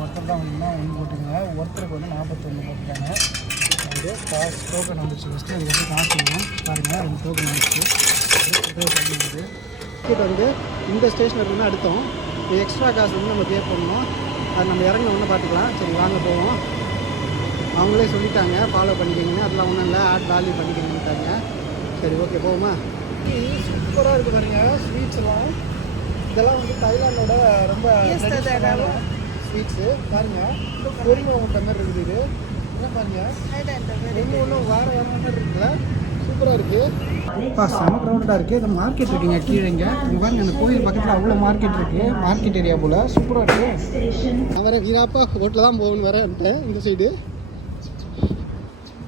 ஒருத்தர் தான் வந்தீங்கன்னா 1 போட்டுங்க. ஒருத்தருக்கு வந்து 41 போட்டுருக்காங்க. அது காசு டோக்கன் வந்துச்சு ஃபஸ்ட்டு. அதுக்கப்புறம் காசு வரும் பாருங்கள். 2 டோக்கன் வந்துச்சு. பண்ணிடுது டிக்கெட் வந்து இந்த ஸ்டேஷனில் இருந்து எடுத்தோம். எக்ஸ்ட்ரா காசு வந்து நம்ம பே பண்ணணும். அது நம்ம இறங்கின ஒன்று பார்த்துக்கலாம். சரி வாங்க போவோம். அவங்களே சொல்லிட்டாங்க ஃபாலோ பண்ணிக்கோங்கன்னு. அதெல்லாம் ஒன்றும் இல்லை, ஆட் வேல்யூ பண்ணிக்கோங்கன்ட்டாங்க. சரி ஓகே போவோமா. சூப்பராக இருக்குது பாருங்க ஸ்வீட்ஸ் எல்லாம். இதெல்லாம் வந்து தாய்லாண்டோட ரொம்ப ஸ்வீட்ஸு பாருங்கள். பொரியல் முட்டை மாதிரி இருக்குது. இது என்ன பாருங்கள், ஒன்றும் வேறு மாதிரி இருக்குல்ல, சூப்பராக இருக்குது. செம க்ரௌடாக இருக்குது. இந்த மார்க்கெட் இருக்குங்க கீழே. இங்கே பாருங்க, அந்த கோயில் பக்கத்தில் அவ்வளோ மார்க்கெட் இருக்குது. மார்க்கெட் ஏரியா போல் சூப்பராக இருக்குது. நான் வேறு வீராப்பா ஹோட்டலில் தான் போகணுன்னு வரேன்ட்டேன். இந்த சைடு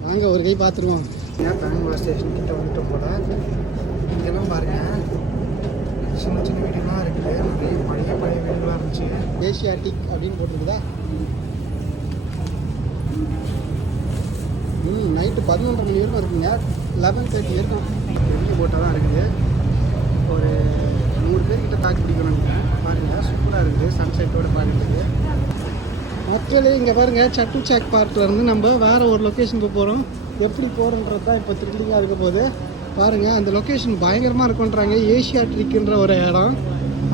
வாங்க ஒரு கை பார்த்துருவோம். ஏன் பெங்களூர் ஸ்டேஷன் கிட்ட வந்துட்டு போல. இங்கெல்லாம் பாருங்கள் சின்ன சின்ன வீடுலாம் இருக்குது. நிறைய பழைய வீடுலாம் இருந்துச்சு. ஏஷியாட்டிக் அப்படின்னு போட்டிருக்குதா. நைட்டு 11:30 மணி வரைக்கும் இருக்குங்க. 11:30 வரைக்கும் பெரிய போட்டால் தான் இருக்குது. ஒரு 100 பேர்கிட்ட தாக்கு பிடிக்கணுங்க. பாருங்கள் சூப்பராக இருக்குது. சன்செட்டோடு பார்க்குறது. ஆக்சுவலி இங்கே பாருங்கள், சட்டுசாக் பார்க்லேருந்து நம்ம வேறு ஒரு லொக்கேஷனுக்கு போகிறோம். எப்படி போகிறோன்றது தான் இப்போ த்ரில்லிங்காக இருக்க போது. பாருங்கள் அந்த லொக்கேஷன் பயங்கரமாக இருக்குன்றாங்க. ஏஷியாட்டிக்ன்ற ஒரு இடம்.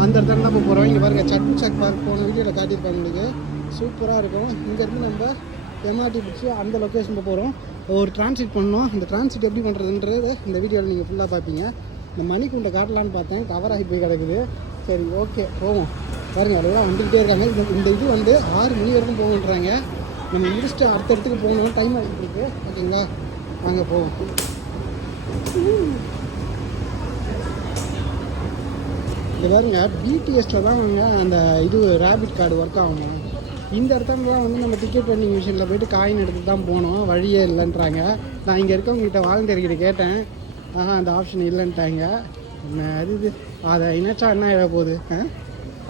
அந்த இடத்துல நம்ம போகிறோம். இங்கே பாருங்கள், சட்டுசாக் பார்க் போன வீடியோவில் காட்டியிருப்பாங்க. இன்றைக்கி சூப்பராக இருக்கும். இங்கேருந்து நம்ம எம்ஆர்டி பிடிச்சி அந்த லொக்கேஷனுக்கு போகிறோம். ஒரு டிரான்சிட் பண்ணோம். இந்த டிரான்சிட் எப்படி பண்ணுறதுன்றது இந்த வீடியோவில் நீங்கள் ஃபுல்லாக பார்ப்பீங்க. இந்த மணிக்குண்டை காட்டலான்னு பார்த்தேன், கவர் ஆகி போய் கிடக்குது. சரி ஓகே போவோம். பாருங்கள் அதெல்லாம் வந்துக்கிட்டே இருக்காங்க. இந்த இது வந்து 6 மணி வரைக்கும் போகணுன்றாங்க. நம்ம முடிச்சுட்டு அடுத்த இடத்துக்கு போகணும். டைம் ஆகிட்டு இருக்கு. ஓகேங்களா, வாங்க போவோம். இது பாருங்க, பிடிஎஸ்ல தான் அவங்க அந்த இது ரேபிட் கார்டு ஒர்க் ஆகணும். இந்த இடத்துலலாம் வந்து நம்ம டிக்கெட் வெண்டிங் மிஷினில் போய்ட்டு காயின் எடுத்து தான் போகணும். வழியே இல்லைன்றாங்க. நான் இங்கே இருக்கவங்ககிட்ட வாலண்டியர்கிட்ட கேட்டேன். அந்த ஆப்ஷன் இல்லைன்ட்டாங்க. அது அதை இணைச்சா என்ன ஆகிட போகுது.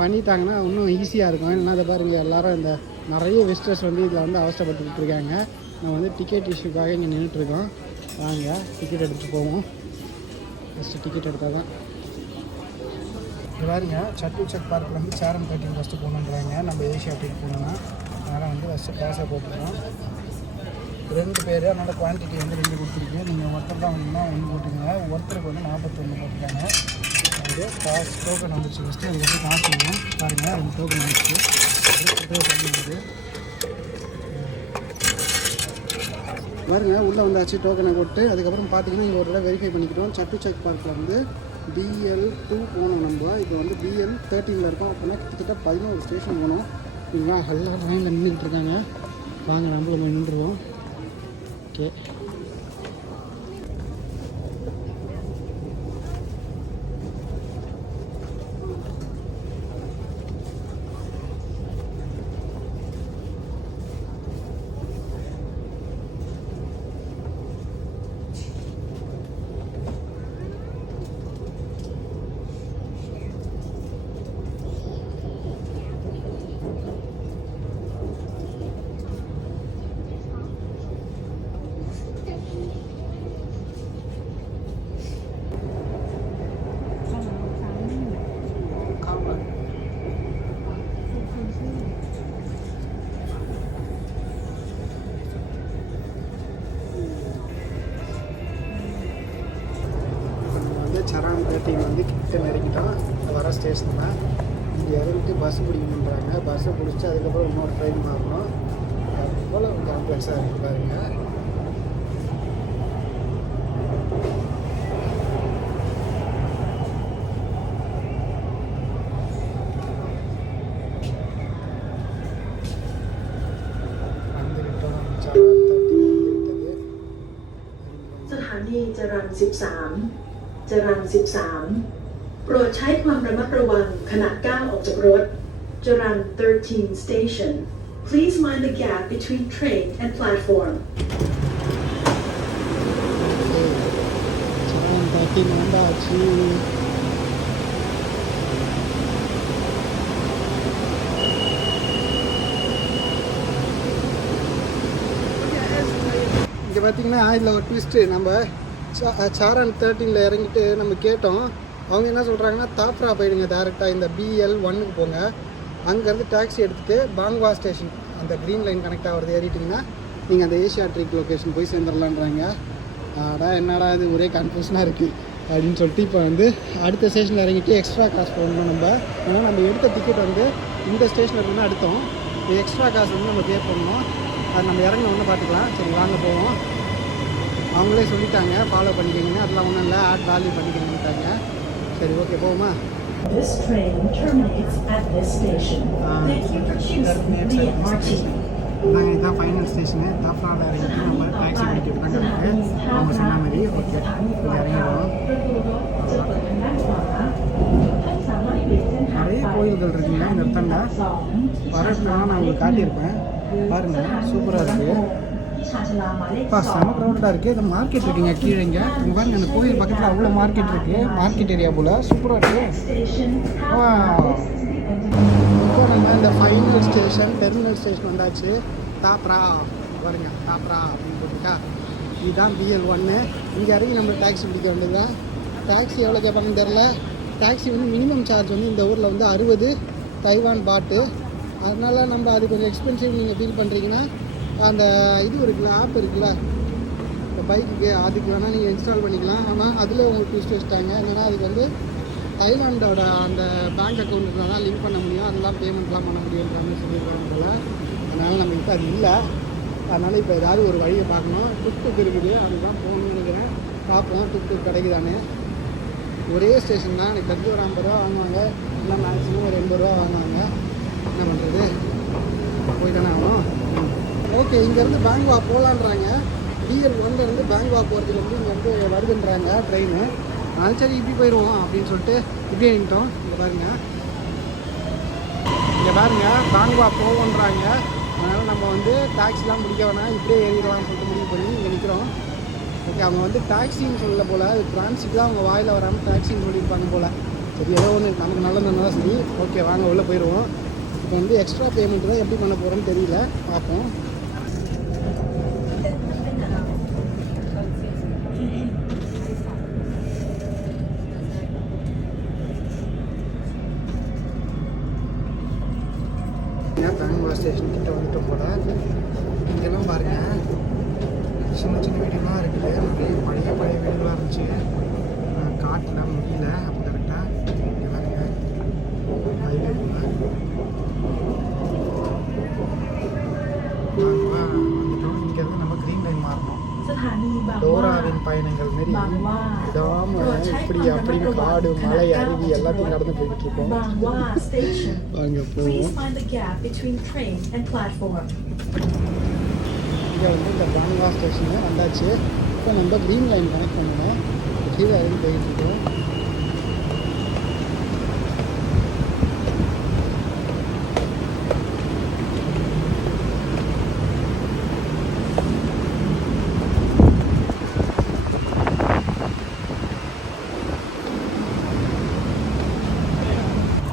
பண்ணிட்டாங்கன்னா இன்னும் ஈஸியாக இருக்கும். இல்லைன்னா அதை பாருங்கள், எல்லோரும் இந்த நிறைய விசிட்டர்ஸ் வந்து இதில் வந்து அவசரப்பட்டுக்கிட்டு இருக்காங்க. நம்ம வந்து டிக்கெட் இஷ்யூக்காக இங்கே நின்றுட்டுருக்கோம். வாங்க டிக்கெட் எடுத்துகிட்டு போவோம். ஃபஸ்ட்டு டிக்கெட் எடுத்தால் தான். பாருங்க, சட்டுசாக் பார்க்கில் வந்து சேரன் 13 ஃபஸ்ட்டு போகணுன்றாங்க. நம்ம ஏஷியாட்டிக் போகணுன்னா அதனால் வந்து ஃபஸ்ட்டு கேஷாக போட்டுருக்கோம். 2 பேர், அதனால் குவான்டிட்டி வந்து 2 கொடுத்துருக்கு. நீங்கள் ஒருத்தர் தான் வந்தீங்கன்னா 1 போட்டுங்க. ஒருத்தருக்கு வந்து 41 போட்டுருக்காங்க. அது காசு டோக்கன் வந்துச்சு ஃபஸ்ட்டு. அதுக்கப்புறம் காசு வரும் பாருங்கள். 2 டோக்கன் வந்துச்சு. பண்ணிடுது பாருங்க. உள்ளே வந்தாச்சு. டோக்கனை போட்டு அதுக்கப்புறம் பார்த்தீங்கன்னா இங்கே ஒரு தடவை வெரிஃபை பண்ணிக்கிட்டோம். சட்டுசாக் பார்க்கில் வந்து BL2 போகணும். நம்ம இப்போ வந்து BL13 இருக்கோம். அப்படின்னா கிட்டத்தட்ட 11 ஸ்டேஷன் போகணும். இவங்க எல்லாம் லைனில் நின்றுக்கிட்டு இருக்காங்க. வாங்க நம்மளும் போய் நின்றுருவோம். ஓகே, சரண் 13 வந்து கிட்ட நெருங்கிட்டோம். வர ஸ்டேஷன் தான். இங்கே இறங்கிட்டு பஸ்ஸு பிடிக்கணுன்றாங்க. பஸ்ஸை பிடிச்சி அதுக்கப்புறம் இன்னொரு ட்ரெயின் மாறணும். அதுபோல் காம்ப்ளெக்ஸாக இருக்குது பாருங்க. Jaran 13 โปรดใช้ความระมัดระวังขณะก้าวออกจากรถ Jaran 13 station please mind the gap between train and platform. Jaran 13 வந்தாச்சு. இங்கே பார்த்தீங்கன்னா இதில் ஒரு ட்விஸ்ட்டு. நம்ம சாரன் 13 இறங்கிட்டு நம்ம கேட்டோம். அவங்க என்ன சொல்கிறாங்கன்னா தாப்ரா போயிடுங்க, டேரெக்டாக இந்த BL1க்கு போங்க. அங்கேருந்து டாக்ஸி எடுத்துகிட்டு பாங்வா ஸ்டேஷன் அந்த க்ரீன் லைன் கனெக்ட் ஆகிறது ஏறிட்டிங்கன்னா நீங்கள் அந்த ஏஷியாட்ரிக் லொக்கேஷன் போய் சேர்ந்துடலான்றாங்க. என்னடா இது ஒரே கன்ஃபியூஷனாக இருக்குது அப்படின்னு சொல்லிட்டு இப்போ வந்து அடுத்த ஸ்டேஷனில் இறங்கிட்டு எக்ஸ்ட்ரா காசு போடணும் நம்ம. ஏன்னா நம்ம எடுத்த டிக்கெட் வந்து இந்த ஸ்டேஷனில் இருந்து எடுத்தோம். எக்ஸ்ட்ரா காசு வந்து நம்ம பே பண்ணணும். அது நம்ம இறங்கின ஒன்று பார்த்துக்கலாம். சரி வாங்க போவோம். அவங்களே சொல்லிட்டாங்க ஃபாலோ பண்ணிக்கிங்கன்னு, அதெல்லாம் ஒன்றும் இல்லை, ஆட் வேல்யூ பண்ணிக்கிங்கன்னுட்டாங்க. சரி ஓகே போவோமா? This train terminates at this station. Thank you for choosing the MRT. இதுதான் ஃபைனல் ஸ்டேஷனு. தாஃப்ராவில் இறங்கிட்டு நம்ம டாக்ஸி பிடிக்கிட்டு தான் கிடக்கு. அவங்க சொன்ன மாதிரி ஓகே இப்போ இறங்கிடுவோம். நிறைய கோயில்கள் இருக்குங்க இந்த இடத்துல. வரப்பெல்லாம் நான் உங்களுக்கு காட்டியிருப்பேன் பாருங்கள், சூப்பராக இருக்குது. செம க்ரௌடடாக இருக்குது. இது மார்க்கெட் இருக்குங்க கீழே. இங்கே பாருங்கள் அந்த கோயில் பக்கத்தில் அவ்வளோ மார்க்கெட் இருக்குது. மார்க்கெட் ஏரியா போல் சூப்பராக இருக்குது. இப்போ நம்ம இந்த ஃபைனல் ஸ்டேஷன் டெர்மினல் ஸ்டேஷன் வந்தாச்சு. தாப்ரா பாருங்க, தாப்ரா அப்படின்னு போட்டுருக்கா. இதுதான் BL1. இங்கே இறங்கி நம்ம டாக்ஸி பிடிக்க வேண்டியதுதான். டாக்ஸி எவ்வளோ கேட்பாங்கன்னு தெரில. டாக்ஸி வந்து மினிமம் சார்ஜ் வந்து இந்த ஊரில் வந்து 60 தைவான் பாட்டு. அதனால் நம்ம அது கொஞ்சம் எக்ஸ்பென்சிவ் நீங்கள் ஃபீல் பண்ணுறீங்கன்னா அந்த இது இருக்குல்ல, ஆப் இருக்குல்ல இப்போ பைக்குக்கு, அதுக்கு வேணால் நீங்கள் இன்ஸ்டால் பண்ணிக்கலாம். ஆனால் அதில் உங்களுக்கு ட்விஸ்ட் வச்சுட்டாங்க. என்னென்னா அதுக்கு வந்து தைவாண்டோட அந்த பேங்க் அக்கௌண்ட்டுக்கு தான் லிங்க் பண்ண முடியும், அதெல்லாம் பேமெண்ட்லாம் பண்ண முடியுன்ற மாதிரி சொல்லியிருக்காங்க. அதனால் நம்ம இப்போ அது இல்லை. அதனால் இப்போ ஏதாவது ஒரு வழியை பார்க்கணும். டுக் இருக்குது, அதுதான் போகணும்னு நினைக்கிறேன். பார்ப்போம் டுக் கிடைக்குதானே. ஒரே ஸ்டேஷன் தான், எனக்கு தெரிஞ்சு ஒரு 50 ரூபா வாங்குவாங்க, இல்லை மேக்ஸிமம் ஒரு 80 ரூபா வாங்குவாங்க. என்ன பண்ணுறது, போய் தானே ஆகணும். ஓகே, இங்கேருந்து பேங்க்வா போகலான்றாங்க. BL1 பேங்க்வா போகிறதுக்கு வந்து இங்கே வந்து வருதுன்றாங்க ட்ரெயின். அது சரி இப்படி போயிடுவோம் அப்படின்னு சொல்லிட்டு இப்படி இறங்கிட்டோம். இங்கே பாருங்க பேங்க்வா போவோன்றாங்க. அதனால் நம்ம வந்து டாக்ஸிலாம் பிடிக்க வேணாம், இப்படியே ஏறிடலாம்னு சொல்லிட்டு முடிவு பண்ணி இங்கே நிற்கிறோம். ஓகே, அவங்க வந்து டாக்ஸின்னு சொல்லல போல், அது டிரான்சிட் தான், அவங்க வாயில் வராமல் டாக்ஸின்னு சொல்லியிருப்பாங்க போல். சரி ஏதோ ஒன்று நமக்கு நல்லதுன்னா சரி. ஓகே வாங்க உள்ளே போயிடுவோம். இப்போ வந்து எக்ஸ்ட்ரா பேமெண்ட் தான் எப்படி பண்ண போகிறோன்னு தெரியல, பார்ப்போம். பேங்க்வா ஸ்டேஷன் கிட்ட வந்துட்டோம் போல். இங்கெல்லாம் பாருங்கள் சின்ன சின்ன வீடுலாம் இருக்குது. நிறைய பழைய வீடுகளாக இருந்துச்சு. காட்டெலாம் முடியல அப்போ கரெக்டாக. இங்கே பாருங்க ஹைவே இங்கேருந்து நம்ம க்ரீன் லைன் மாறணும். டோராவின் பயணங்கள் மாரி விடாமல் இப்படி அப்படின்னு காடு மலை அருவி எல்லாத்தையும் நடந்து போய்கிட்டு இருக்கோம். அங்கே போவோம். இங்கே வந்து இந்த பாங்வா ஸ்டேஷனு வந்தாச்சு. இப்போ நம்ம க்ரீன் லைன் கனெக்ட் பண்ணணும். கீழே இறங்கி போய்கிட்டு இருக்கோம்.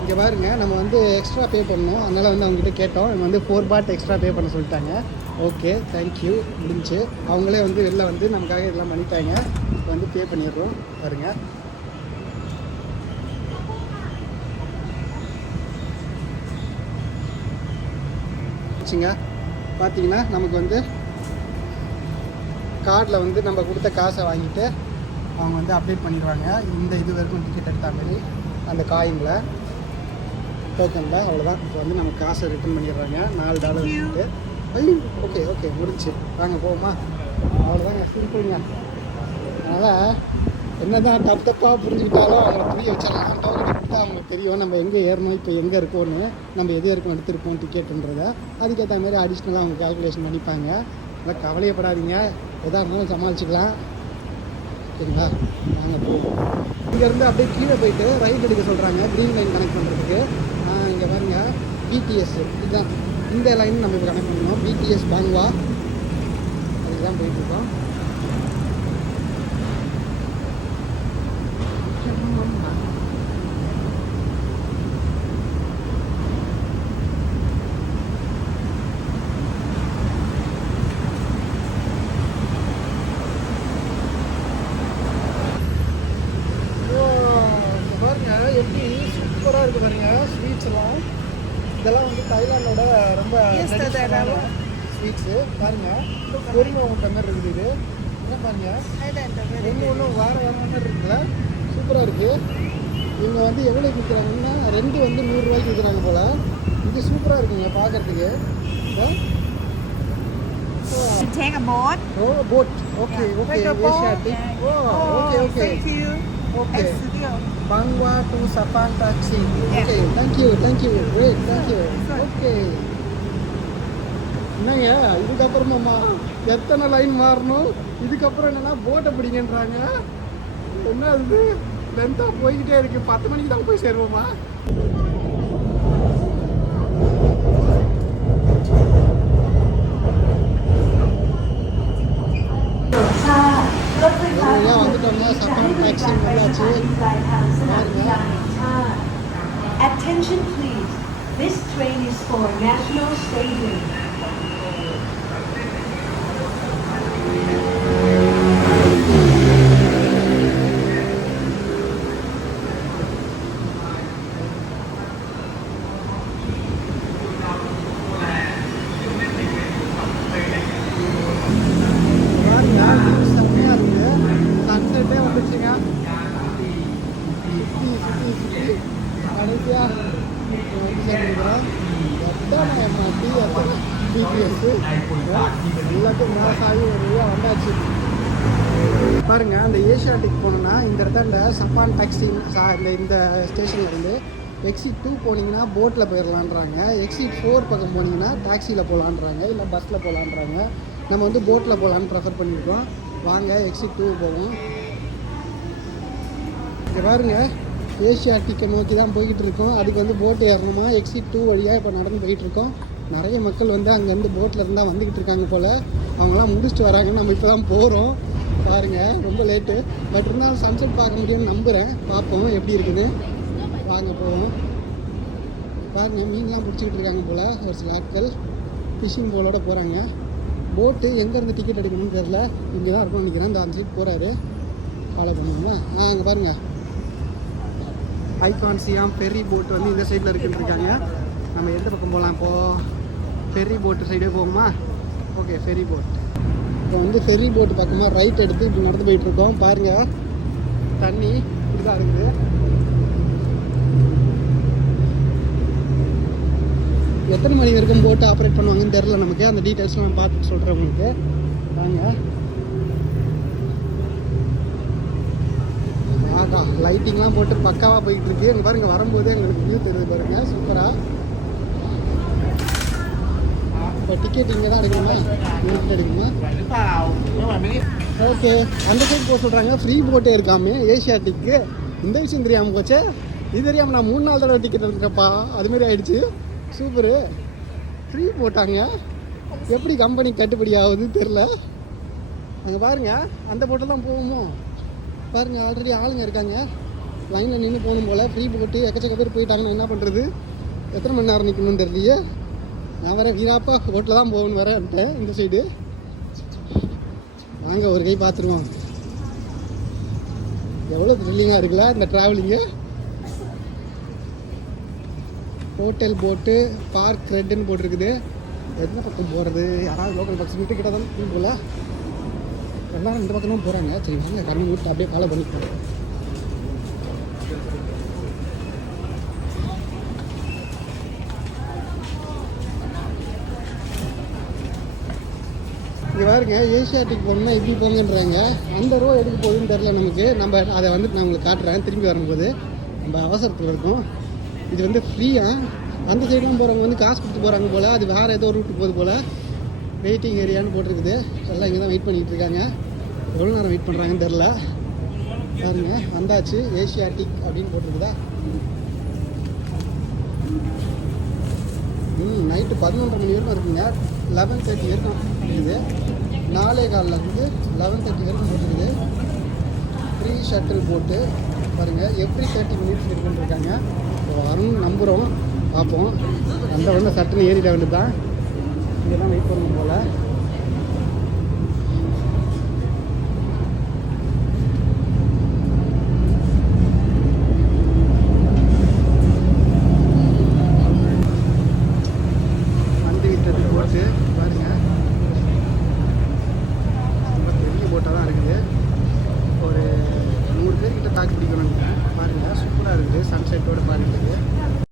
இங்கே பாருங்க, நம்ம வந்து எக்ஸ்ட்ரா பே பண்ணணும். அதனால் வந்து அவங்ககிட்ட கேட்டோம். இவங்க வந்து 4 பாட் எக்ஸ்ட்ரா பே பண்ண சொல்லிட்டாங்க. ஓகே தேங்க்யூ, முடிஞ்சு. அவங்களே வந்து வெளில வந்து நமக்காக இதெல்லாம் பண்ணிட்டாங்க. இப்போ வந்து பே பண்ணிடுறோம். பாருங்க வச்சுங்க. பார்த்தீங்கன்னா நமக்கு வந்து கார்டில் வந்து நம்ம கொடுத்த காசை வாங்கிட்டு அவங்க வந்து அப்டேட் பண்ணிடுவாங்க. இந்த இது வரைக்கும் டிக்கெட் எடுத்த மாதிரி அந்த காயினில் டோக்கனில். அவ்வளோதான். இப்போ வந்து நம்ம காசை ரிட்டர்ன் பண்ணிடுறாங்க. $4 வந்துட்டு. ஓகே ஓகே முடிஞ்சு. வாங்க போவோமா? அவ்வளோதாங்க, சிம்பிளுங்க. அதனால் என்ன தான் தப்பாக புரிஞ்சுக்கிட்டாலும் அவங்கள புரிய வச்சிடலாம். டோக்கன் எடுத்து அவங்களுக்கு தெரியும் நம்ம எங்கே ஏறணும், இப்போ எங்கே இருக்கோன்னு, நம்ம எது வரைக்கும் எடுத்துருப்போம் டிக்கெட்டுன்றதை. அதுக்கேற்ற மாதிரி அடிஷ்னலாக அவங்க கால்குலேஷன் பண்ணிப்பாங்க. அதனால் கவலையப்படாதீங்க, எதாக இருந்தாலும் சமாளிச்சுக்கலாம். ஓகேங்களா? நாங்கள் போவோம். இங்கேருந்து அப்படியே கீழே போயிட்டு ரைட் எடுக்க சொல்கிறாங்க க்ரீன் லைன் கனெக்ட் பண்ணுறதுக்கு. இங்கே பாருங்க BTS இதுதான். இந்த லைன் நம்ம இப்போ கனெக்ட் பண்ணணும். BTS பாங்வா அதுக்கு தான் போயிட்டுருக்கோம். ரொம்ப ஸ்வீட்ஸு பாருங்கள். பொறுமை ஊட்ட மாதிரி இருக்குது இது. என்ன பாருங்க, ஒன்று வேறு மாதிரி இருக்குல்ல, சூப்பராக இருக்குது. இவங்க வந்து எவ்வளோ விற்கிறாங்கன்னா 2 வந்து 100 ரூபாய்க்கு விற்கிறாங்க போல். இது சூப்பராக இருக்குங்க பார்க்குறதுக்கு. Take a boat. Oh, boat. Okay, okay. Take a boat. Asiatic. Okay, okay. Thank you. Okay. Studio. Bangwa to Sapang taxi. Yeah. Okay, thank you. Great, thank you. Okay. என்னங்க இதுக்கப்புறமாம்மா எத்தனை லைன் மாறணும்? இதுக்கப்புறம் என்னன்னா போட்டை பிடிங்கன்றாங்க. என்ன இது லென்த்தாக போய்கிட்டே இருக்கு. 10 மணிக்கு தான் போய் சேருவோமா? வந்துட்டோம்னா சப்பான் டாக்ஸி வந்தாச்சு. Attention please. This train is for National Stadium. சன்செட்டே வந்துச்சுங்க. சுற்றி கடைசியாக சேர்ந்துருக்கிறோம். எத்தனை எம்ஆர்டி, எத்தனை பிபிஎஸ் எல்லாத்தையும் மேலே சாகி ஒரு வழியாக வந்தாச்சு. பாருங்கள், அந்த ஏஷியாட்டிக் போனோன்னா இந்த இடத்துல சப்பான் டாக்ஸி இந்த ஸ்டேஷனில் இருந்து எக்ஸிட் 2 போனீங்கன்னா போட்டில் போயிடலான்றாங்க. எக்ஸிட் 4 பக்கம் போனீங்கன்னா டாக்ஸியில் போகலான்றாங்க, இல்லை பஸ்ஸில் போகலான்றாங்க. நம்ம வந்து போட்டில் போகலான்னு ப்ரெஃபர் பண்ணியிருக்கோம். வாங்க எக்ஸிட் 2 போவோம். இங்கே பாருங்க, ஏஷியாட்டிக்கை நோக்கி தான் போய்கிட்டு இருக்கோம். அதுக்கு வந்து போட்டு ஏறணுமா. எக்ஸிட் 2 வழியாக இப்போ நடந்து போயிட்டு இருக்கோம். நிறைய மக்கள் வந்து அங்கேருந்து போட்டில் இருந்தால் வந்துக்கிட்டு இருக்காங்க போல். அவங்களாம் முடிச்சுட்டு வராங்க. நம்ம இப்போ தான் போகிறோம். பாருங்கள், ரொம்ப லேட்டு. பட் இருந்தாலும் சன்செட் பார்க்க முடியும்னு நம்புகிறேன். பார்ப்போம் எப்படி இருக்குன்னு. வாங்க போவோம். பாருங்கள், மீன்லாம் பிடிச்சிக்கிட்டு இருக்காங்க போல் ஒரு சில ஆட்கள். ஃபிஷிங் போலோட போகிறாங்க. போட்டு எங்கேருந்து டிக்கெட் எடுக்கணும்னு தெரில. இங்கே தான் இருக்கும்னு நினைக்கிறேன். இந்த 5 சீட் போகிறாரு. ஃபாலோ பண்ணுவாங்க. அங்கே பாருங்கள், ஐகான் சியாம் ஃபெர்ரி போட் வந்து இந்த சைடில் இருக்குன்னு இருக்காங்க. நம்ம எந்த பக்கம் போகலாம் இப்போது? ஃபெர்ரி போட்டு சைடே போகுமா? Okay, ferry boat. இப்போ வந்து ஃபெர்ரி போட்டு பக்கமாக ரைட் எடுத்து இப்படி நடந்து போயிட்டுருக்கோம். பாருங்கள், தண்ணி இப்படி தான் இருக்குது. எத்தனை மணி வரைக்கும் போட்டு ஆப்ரேட் பண்ணுவாங்கன்னு தெரில நமக்கு. அந்த டீட்டெயில்ஸ்லாம் நான் பார்த்துட்டு சொல்கிறேன் உங்களுக்கு. வாங்க. ஆகா, லைட்டிங்லாம் போட்டு பக்காவாக போயிட்டு இருக்கு. இங்கே பாருங்கள், வரும்போது எங்களுக்கு வியூ தெரியுது பாருங்கள், சூப்பராக. இப்போ டிக்கெட் இங்கே தான் எடுக்கணுமா? டிக்கெட் எடுக்கணுமா? ஓகே, அந்த சைடு போக சொல்கிறாங்க. ஃப்ரீ போட்டே இருக்காமே ஏஷியாட்டிக்கு. இந்த விஷயம் தெரியாமல் போச்சே. இது தெரியாமல் நான் 3 நாள் தடவை டிக்கெட் எடுக்கிறப்பா. அதுமாரி ஆகிடுச்சு. சூப்பரு, ஃப்ரீ போட்டாங்க. எப்படி கம்பெனி கட்டுப்படி ஆகுது தெரில. அங்கே பாருங்கள், அந்த போட்டில் தான் போகுமோ? பாருங்கள், ஆல்ரெடி ஆளுங்க இருக்காங்க. லைனில் நின்று போகணும் போல். ஃப்ரீ போட்டு எக்கச்சக்க பேர் போயிட்டாங்கன்னா என்ன பண்ணுறது? எத்தனை மணி நேரம் நிற்கணும்னு தெரியலையே. நான் வேறு வீராப்பா போட்டில் தான் போகணுன்னு வரேன்ட்டேன் இந்த சைடு. வாங்க ஒரு கை பார்த்துருவோம். எவ்வளோ த்ரில்லிங்காக இருக்குல்ல இந்த ட்ராவலிங்கு. ஹோட்டல் போட்டு பார்க் ரெட்டுன்னு போட்டிருக்குது. எந்த பக்கம் போகிறது? யாராவது லோக்கல் பஸ் விட்டு கிட்ட தான் போகல. எல்லாரும் இந்த பக்கம் போகிறாங்க. சரி வாங்க, கண்ணு விட்டு அப்படியே ஃபாலோ பண்ணிக்கலாம். இங்கே பாருங்க, ஏஷியாட்டிக் போகணுன்னா இப்படி போங்கன்றாங்க. அந்த ரோ எதுக்கு போகுதுன்னு தெரில நமக்கு. நம்ம அதை வந்துட்டு நான் உங்களுக்கு காட்டுறேன் திரும்பி வரும்போது. நம்ம அவசரத்தில் இருக்கோம். இது வந்து ஃப்ரீயாக. அந்த சைடெலாம் போகிறவங்க வந்து காசு கொடுத்து போகிறாங்க போல். அது வேறு ஏதோ ரூட்டு போகுது போல். வெயிட்டிங் ஏரியான்னு போட்டிருக்குது. எல்லாம் இங்கே தான் வெயிட் பண்ணிகிட்டு இருக்காங்க. எவ்வளோ நேரம் வெயிட் பண்ணுறாங்கன்னு தெரில. பாருங்க, வந்தாச்சு. ஏஷியாட்டிக் அப்படின்னு போட்டிருக்குதா. நைட்டு 11:30 மணி வரைக்கும் இருக்குங்க. 11:30 வரைக்கும் இருக்குது. 4:15 11:30 வரைக்கும் போட்டுருக்குது. ஃப்ரீ ஷட்டில் போட்டு பாருங்கள், எவ்ரி 30 மினிட்ஸ் இருக்குன்னு இருக்காங்க. வரும்னு நம்புகிறோம், பார்ப்போம். அந்த வந்து சட்டுன்னு ஏறிட வேண்டியது தான். இங்கே தான் வெயிட் பண்ணணும் போல். இருக்குது சன்செட்டோட பாருங்கள்